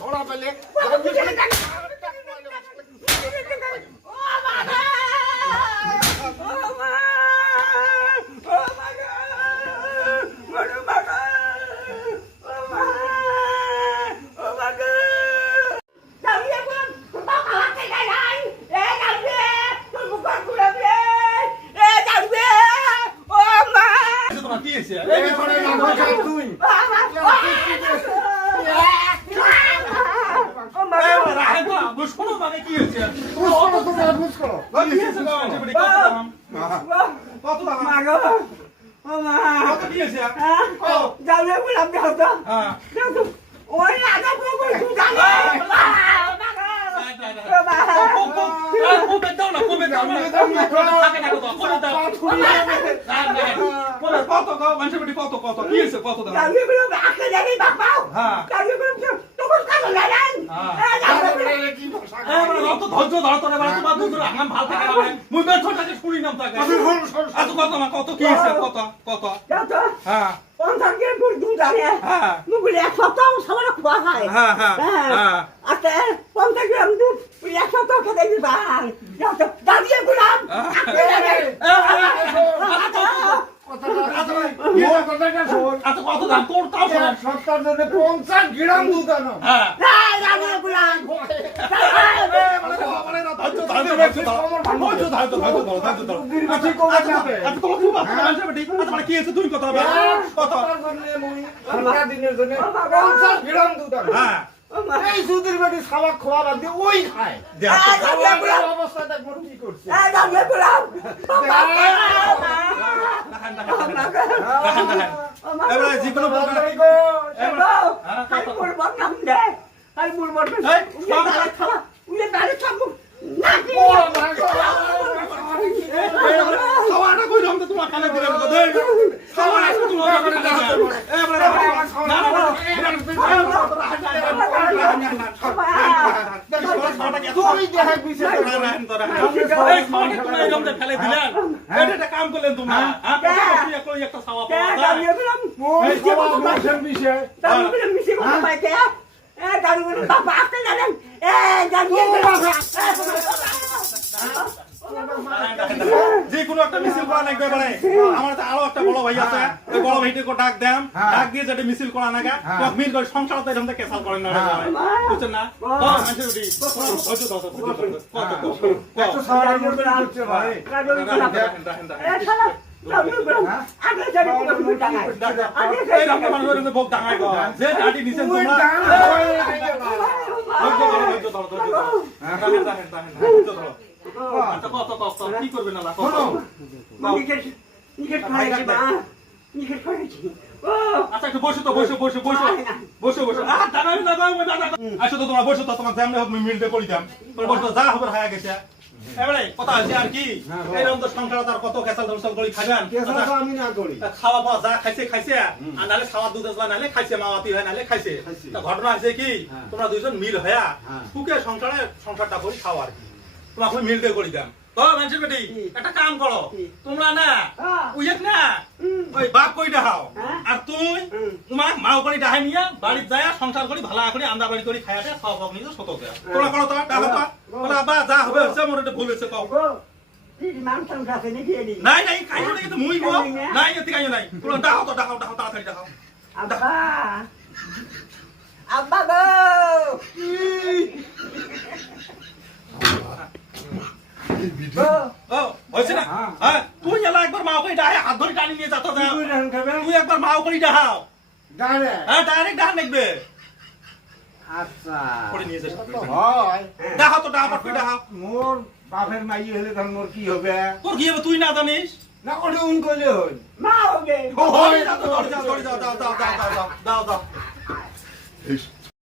ধরা পেলে ঘটনা আছে কি তোমরা দুইজন মিল হয়া সুখে সংসারে সংসারটা করি খাও আর কি তোমাকে মিলতে করি দাম তো মানুষের বেটি একটা কাম করো তোমরা না উইয়েক না ওই বাপ কই ডাহাও আর তুই তোমার মাও করে ডাহাই নিয়া বাড়িতে যায় সংসার করি ভালো করে আন্দা বাড়ি করে খাইয়াতে সব সব নিজে সত দেয়া তোমরা করো তো ডালো তো বলে আব্বা যা হবে হচ্ছে মোর এটা ভুল হয়েছে কও নাই নাই খাইছো নাকি তো মুই গো নাই এতে খাইছো নাই তোমরা ডাহাও তো ডাহাও ডাহাও তাড়াতাড়ি ডাহাও আব্বা আব্বা গো তুই এলা একবার মাও করে ডাহে হাত ধরে টানি নিয়ে যাতো তুই একবার মাও করে ডাহাও ডাইরেক্ট ডাহা দেখবে আচ্ছা করে নিয়ে যাস হয় ডাহাও তো ডাহা পাঠবি ডাহাও মোর বাপের মাই হলে তখন মোর কি হবে তোর কি হবে তুই না জানিস না ওটা উন কইলে হই মা হবে দাও দাও দাও দাও দাও দাও দাও দাও দাও